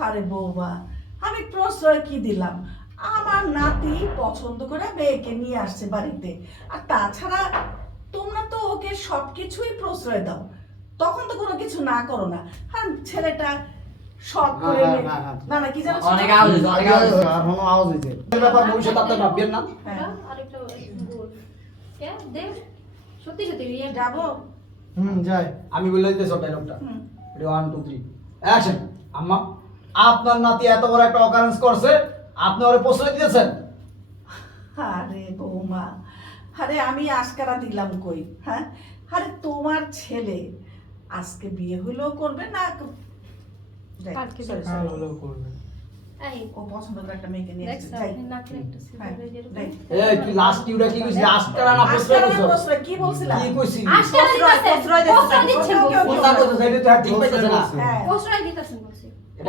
আরে বৌমা, আমি প্রশ্রয় কি দিলাম? আমার নাতি পছন্দ করে মেয়েকে নিয়ে আসছে বাড়িতে। আর তাছাড়া তোমরা তো ওকে সবকিছুই প্রশ্রয় দাও, তখন তো কোনো কিছু না করো না। আর ছেলেটা শখ করে না না কি জানো, অনেক আওয়াজ হয়েছে, অনেক আওয়াজ হয়েছে, আর কোনো আওয়াজ হয়েছে। এই ব্যাপার ভবিষ্যৎ আপনি ভাববেন না? হ্যাঁ। আরেকটা গোল কে দে সত্যি সত্যি রিয়া যাবো। যাই। আমি বলে দিতেছি ডায়লগটা। হুম। 1 2 3 অ্যাকশন। আম্মা, আপনার নাতি এত বড় একটা অকারেন্স করছে, আপনি ওরে প্রশ্রয় দিয়েছেন? আরে বৌমা, আরে আমি আশকারা দিলাম কই? হ্যাঁ, আরে তোমার ছেলে আজকে বিয়ে হইলেও করবে না, কালকে sorry, বিয়ে sorry। এই ও পছন্দ করে একটা মেয়েকে নিয়ে দেখছ আসছে, যাই। নাকি একটা সিজন হ্যাঁ, হয়ে যেরকম যাই। এই কি লাস্ট কিউটা কি কইছিস? আজকারা না প্রশ্রয় আজকারা করছো? প্রশ্রয় কি বলছিলাম? কি কইছিস? আজকাল প্রশ্রয় দিচ্ছেন, দিচ্ছেন ওকে, ওকে, কোথা কথা সাইডে তো ঠিক পাইতেছ না। হ্যাঁ। প্রশ্রয় দিতেছেন বলছি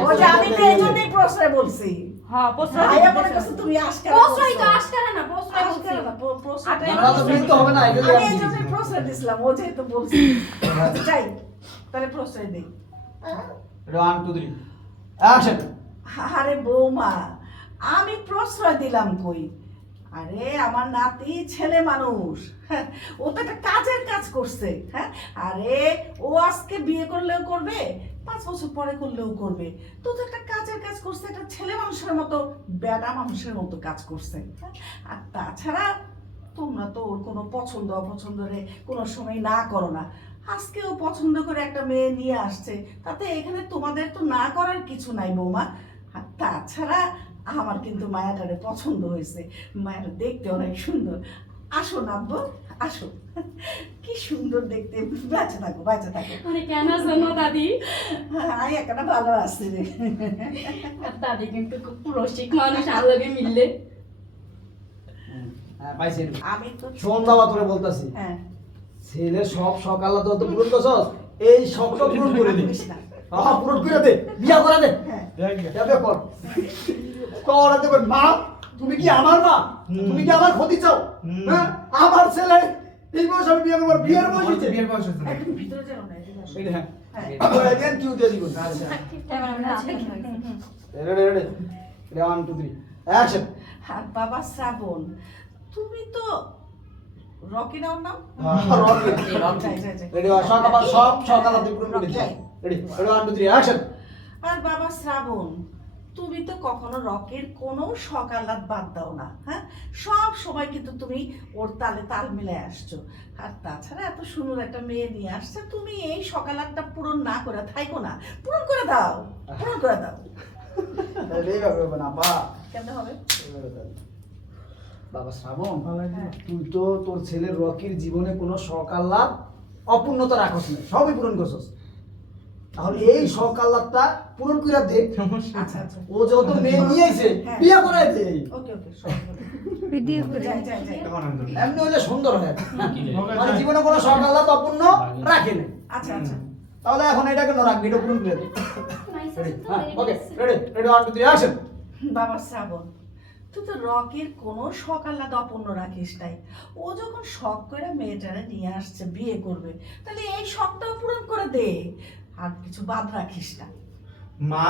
ও যে আমি তো এই জন্যই প্রশ্রয় বলছি। হ্যাঁ, প্রশ্রয় ভাইয়া মনে দিতেছেন। করছে তুমি আশকারা প্রশ্রয় তো বলছো। আজকাল না প্রশ্রয় বলছি আশকারা না, প্রশ্রয়টাই আমরা তো প্রশ্রয়। বলতে হবে না, এটা আমি এই জন্যই প্রশ্রয় দিছিলাম, ও যেহেতু বলছি। যাই, তাহলে প্রশ্রয় দিই। 1 2 3 অ্যাকশন। আরে বৌমা, আমি প্রশ্রয় দিলাম কই? আরে আমার নাতি ছেলে মানুষ, হ্যাঁ, ও তো একটা কাজের কাজ করছে। হ্যাঁ, আরে ও আজকে বিয়ে করলেও করবে, 5 বছর পরে করলেও করবে। তো তো একটা কাজের কাজ করছে, একটা ছেলে মানুষের মতো, বেটা মানুষের মতো কাজ করছে। হ্যাঁ, আর তাছাড়া তোমরা তো ওর কোনো পছন্দ অপছন্দরে কোনো সময় না করো না। আজকে ও পছন্দ করে একটা মেয়ে নিয়ে আসছে, তাতে এখানে তোমাদের তো না করার কিছু নাই বৌমা। আর তাছাড়া আমার কিন্তু মায়াটারে পছন্দ হয়েছে, মায়াটা দেখতে অনেক সুন্দর। আসো নাব্বু, আসো, কি সুন্দর দেখতে। বাঁচা থাকো, বাঁচা থাকো। মানে কেন জানো দাদি আই একটা ভালো আছে রে। আর দাদি কিন্তু খুব রসিক মানুষ আলাদা মিললে হ্যাঁ পাইছি। আমি তো শোন বাবা, তোরে বলতাছি, হ্যাঁ, ছেলে সব সকালে তো পূরণ করছস, এই সবটা পূরণ করে দে। করিস না। হ্যাঁ, পূরণ করে দে, বিয়া করে দে। হ্যাঁ, যাবে কর করাতে কর। মা, তুমি কি আমার মা? তুমি কি আমার ক্ষতি চাও? হ্যাঁ, আমার ছেলে এই বয়স আমি বিয়ে করব, বিয়ের বয়স হইছে। একদম ভিতরে যাও না, এদিকে আসো। এই হ্যাঁ হ্যাঁ। এগেন কিউ দিয়ে দিব। আচ্ছা রেডি রেডি 1 2 3 অ্যাকশন। আর বাবা শ্রাবণ, তুমি তো রকি নাও নাম? যাই, যাই, যাই। রেডি সকাল সব সকালে তুই পূরণ করে দে। Ready 1 2 3 action. আর বাবা শ্রাবণ, তুমি তো কখনো রকের কোনো সকালাত বাদ দাও না। হ্যাঁ, সব সময় কিন্তু তুমি ওর তালে তাল মিলে আসছো। আর তাছাড়া এত সুন্দর একটা মেয়ে নিয়ে আসছে, তুমি এই সকালাতটা পূরণ না করে থাইকো না, পূরণ করে দাও, পূরণ করে দাও। রেডি হবে না বা কেমন হবে? বাবা শ্রাবণ, তুই তো তোর ছেলের রকির জীবনে কোনো শখ আহ্লাদ অপূর্ণতা রাখছ না, সবই পূরণ করছস। তাহলে এই শখ আহ্লাদটা পূরণ করে দে। আচ্ছা আচ্ছা, ও যত মেয়ে নিয়ে আইছে হ্যাঁ। বিয়ে করাই দে। ওকে ওকে, যাই যাই যাই। এমনি হইলে সুন্দর হয়, মানে জীবনে কোনো শখ আহ্লাদ অপূর্ণ রাখে না। আচ্ছা আচ্ছা, তাহলে এখন এটা কেন রাখবি? এটা পূরণ করে দে। হ্যাঁ ওকে, রেডি রেডি 1 2 3 অ্যাকশন। বাবা শ্রাবণ, তুই তো রকের কোনো শখ আহ্লাদ অপূর্ণ রাখিস নাই। ও যখন শখ করে মেয়েটারে নিয়ে আসছে বিয়ে করবে, তাহলে এই শখটাও পূরণ করে দে, আর কিছু বাদ রাখিস না। মা,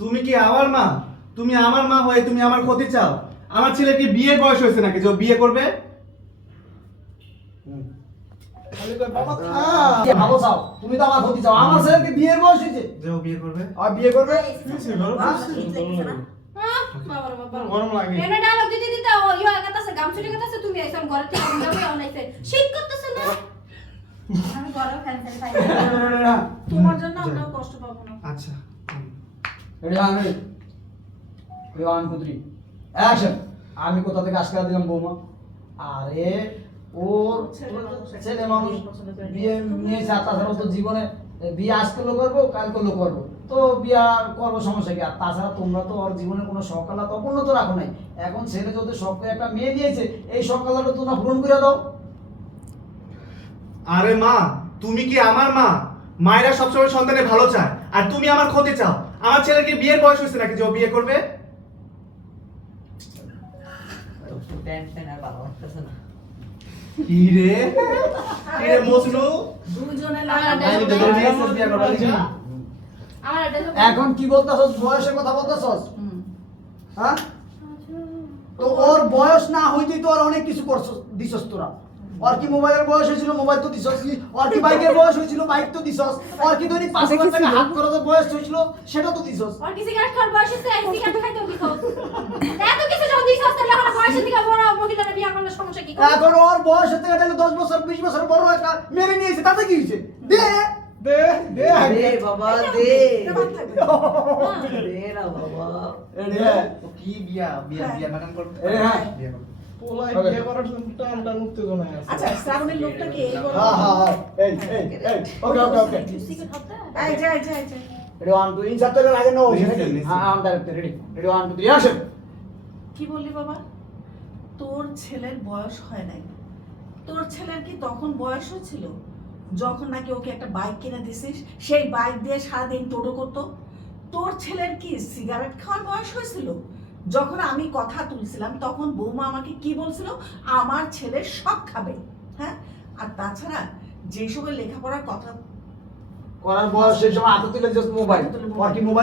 তুমি কি আমার মা? তুমি আমার মা হয়ে তুমি আমার ক্ষতি চাও? আমার ছেলের কি বিয়ের বয়স হয়েছে নাকি যে ও বিয়ে করবে? খালি কই বাবা কি ভালো চাও? তুমি তো আমার ক্ষতি চাও। আমার ছেলেকে বিয়ের বয়স হয়েছে, যে ও বিয়ে করবে? আর বিয়ে করবে? গরম লাগে। এনে ডায়লগ দিতে দিতে ও ইয়া কাটাছে গামছুটি কাটাছে তুমি আইছাম ঘরে থেকে আমি অনাইছে শীত করতেছে না আমি ঘরে ফ্যান ফ্যান খাই তোমার জন্য আমরাও কষ্ট পাবো না। আচ্ছা। Ready 1 2 3 action. আমি কোথা থেকে আজকে দিলাম বৌমা? আরে ওর ছেলে মানুষ বিয়ে নিয়েছে, আর তাছাড়া তো জীবনে বিয়ে আজ করলেও করবো, কাল করলেও করবো, তো বিয়া করবো, সমস্যা কি? আর তাছাড়া তোমরা তো ওর জীবনে কোনো সকালা তপন্ন তো রাখো নাই। এখন ছেলে যদি শখ করে একটা মেয়ে নিয়েছে, এই সকালাটা তোমরা পূরণ করে দাও। আরে মা, তুমি কি আমার মা? মায়েরা সবসময় সন্তানের ভালো চায়, আর তুমি আমার ক্ষতি চাও। আমার ছেলের কি বিয়ের বয়স হয়েছে নাকি যে ও বিয়ে করবে? কি রে? কি রে মজনু? দুজনে আমার লাগা ডায়লগ বিয়ে করবে? আমার এটা এখন কি বলতাছস, বয়সের কথা বলতাছস? হুম। হ্যাঁ, তো ওর বয়স না হইতেই তো আর অনেক কিছু করছস, দিছস তোরা। ওর কি মোবাইলের বয়স হয়েছিল, মোবাইল তো দিছস। ওর কি বাইকের বয়স হয়েছিল, বাইক তো দিছস। ওর কি দৈনিক 5,000 টাকা হাত খরচের বয়স হয়েছিল, সেটা তো দিছস। আর কি সিগারেট খাওয়ার বয়স হচ্ছে, সিগারেট খাইতেও দিছো। এত কিছু যখন দিছো তাহলে এখন বয়সের দিকে বড় মহিলারা বিয়ে করলে সমস্যা কি? এখন ওর বয়স হতে গেলে 10 বছর 20 বছর বড় একটা মেরে নিয়েছে, তাতে কি হয়েছে? দে দে দে দে বাবা দে এটা বাদ থাকবে। দে না বাবা ও কি বিয়া বিয়া বিয়া বাগান করতে হ্যাঁ। বিয়া করতে। পোলাই Okay. বিয়ে করার জন্য টান উত্তেজনায় আছে। আচ্ছা শ্রাবণের লোকটা কি এই বড়? হ্যাঁ হ্যাঁ হ্যাঁ, এই ওকে ওকে ওকে সিগারেট হতে? এই যে এই যে এই যে। রেডি 1 2 ইনসার্ট তো আগে নো হইছে নাকি? Listen, listen. হ্যাঁ আম ডাইরেক্ট রেডি রেডি 1 2 3 অ্যাকশন। কি বললি বাবা? তোর ছেলের বয়স হয় নাই। তোর ছেলের কি তখন বয়স হয়েছিল যখন নাকি ওকে একটা বাইক কিনে দিছিস, সেই বাইক দিয়ে সারাদিন টোটো করতো? তোর ছেলের কি সিগারেট খাওয়ার বয়স হয়েছিল? যখন আমি কথা তুলছিলাম তখন বৌমা আমাকে কি বলছিল, আমার ছেলে সব খাবে। হ্যাঁ, আর তাছাড়া যেসবের লেখাপড়ার কথা করার বয়স সেই সময় হাতে তুলে দিছস মোবাইল। হাতে তুলে ওর কি মোবাইল